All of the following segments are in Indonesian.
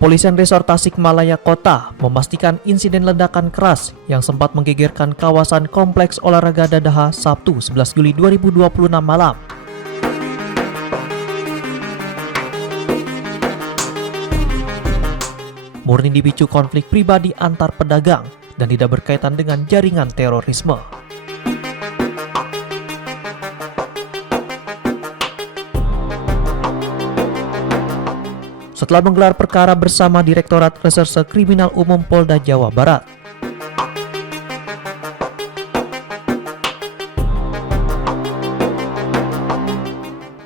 Kepolisian Resort Tasikmalaya Kota memastikan insiden ledakan keras yang sempat menggegerkan kawasan Kompleks Olahraga Dadaha Sabtu 11 Juli 2026 malam. Murni dipicu konflik pribadi antar pedagang dan tidak berkaitan dengan jaringan terorisme. Setelah menggelar perkara bersama Direktorat Reserse Kriminal Umum Polda Jawa Barat,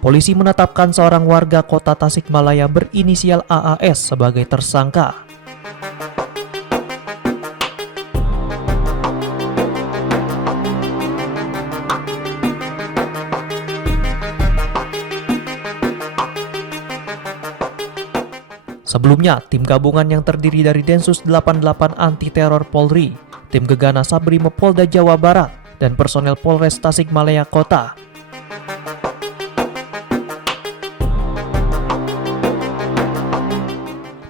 polisi menetapkan seorang warga kota Tasikmalaya berinisial AAS sebagai tersangka. Sebelumnya, tim gabungan yang terdiri dari Densus 88 Anti Teror Polri, tim Gegana Sabrimob Polda Jawa Barat, dan personel Polres Tasikmalaya Kota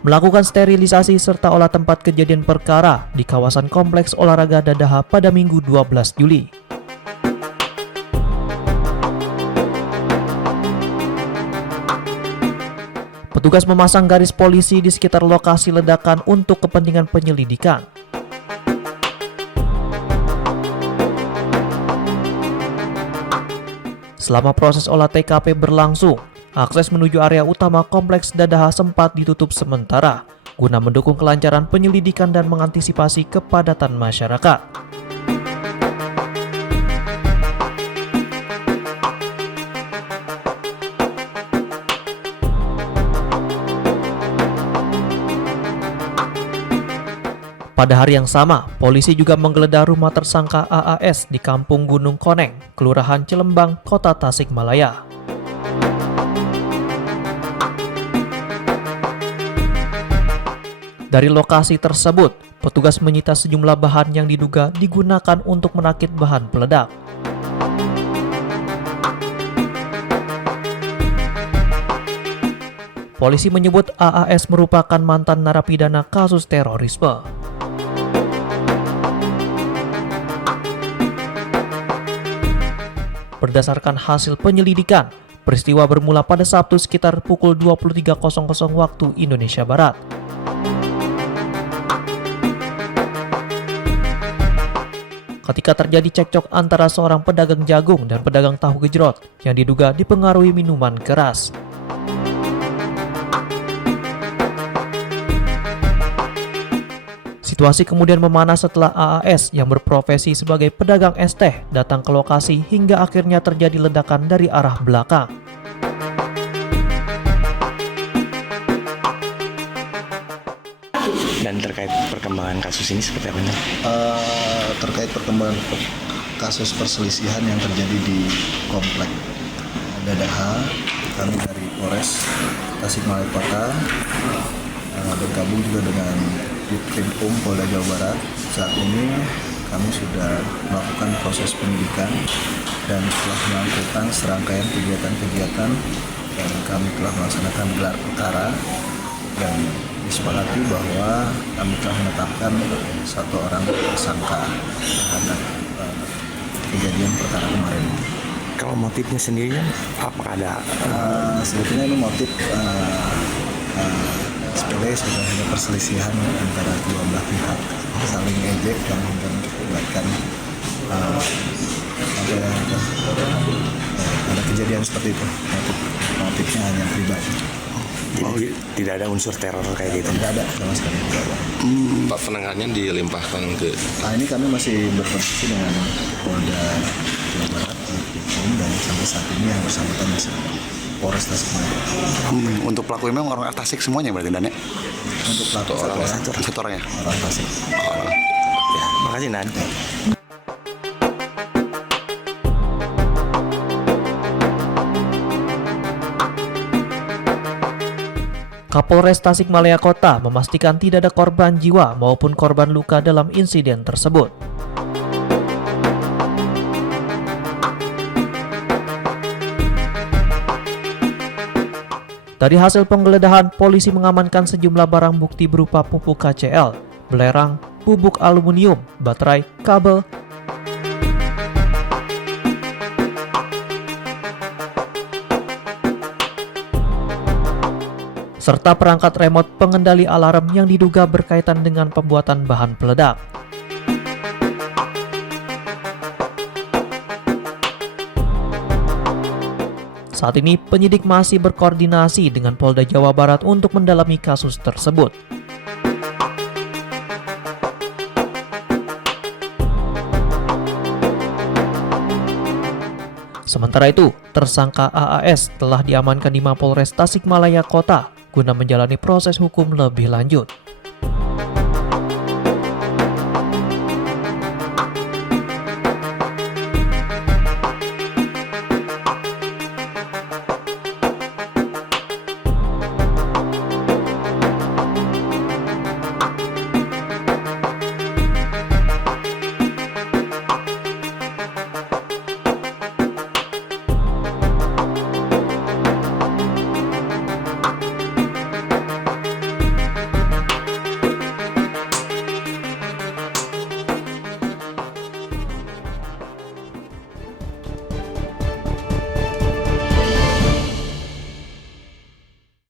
melakukan sterilisasi serta olah tempat kejadian perkara di kawasan Kompleks Olahraga Dadaha pada Minggu 12 Juli. Petugas memasang garis polisi di sekitar lokasi ledakan untuk kepentingan penyelidikan. Selama proses olah TKP berlangsung, akses menuju area utama Kompleks Dadaha sempat ditutup sementara guna mendukung kelancaran penyelidikan dan mengantisipasi kepadatan masyarakat. Pada hari yang sama, polisi juga menggeledah rumah tersangka AAS di Kampung Gunung Koneng, Kelurahan Cilembang, Kota Tasikmalaya. Dari lokasi tersebut, petugas menyita sejumlah bahan yang diduga digunakan untuk merakit bahan peledak. Polisi menyebut AAS merupakan mantan narapidana kasus terorisme. Berdasarkan hasil penyelidikan, peristiwa bermula pada Sabtu sekitar pukul 23.00 waktu Indonesia Barat. Ketika terjadi cekcok antara seorang pedagang jagung dan pedagang tahu gejrot yang diduga dipengaruhi minuman keras. Situasi kemudian memanas setelah AAS yang berprofesi sebagai pedagang es teh datang ke lokasi hingga akhirnya terjadi ledakan dari arah belakang. Dan terkait perkembangan kasus ini seperti apa nih? Terkait perkembangan kasus perselisihan yang terjadi di Komplek Dadaha, kami dari Polres Tasikmalaya Kota bergabung juga dengan Ditkrimum Polda Jawa Barat. Saat ini kami sudah melakukan proses penyidikan dan telah melakukan serangkaian kegiatan-kegiatan dan kami telah melaksanakan gelar perkara dan disepakati bahwa kami telah menetapkan satu orang tersangka terhadap kejadian perkara kemarin. Kalau motifnya sendiri, apakah ada? Sebetulnya ini motif sepele, sudah ada perselisihan antara kedua belah pihak, saling ejek dan mengakibatkan ada kejadian seperti itu. Motifnya hanya pribadi. Jadi tidak ada unsur teror kayak gitu? Tidak ada sama sekali. Pak, penanganannya dilimpahkan ke... Nah, ini kami masih berkoordinasi dengan Polda Jawa Barat dan sampai saat ini yang bersangkutan masih Polres Tasikmalaya. Untuk pelaku memang orang Tasik semuanya berarti Dan ya? Untuk pelaku Satu orang ya? orang Tasik. Ya, makasih Nan. Kapolres Tasikmalaya Kota memastikan tidak ada korban jiwa maupun korban luka dalam insiden tersebut. Dari hasil penggeledahan, polisi mengamankan sejumlah barang bukti berupa pupuk KCl, belerang, bubuk aluminium, baterai, kabel, serta perangkat remote pengendali alarm yang diduga berkaitan dengan pembuatan bahan peledak. Saat ini, penyidik masih berkoordinasi dengan Polda Jawa Barat untuk mendalami kasus tersebut. Sementara itu, tersangka AAS telah diamankan di Mapolres Tasikmalaya Kota guna menjalani proses hukum lebih lanjut.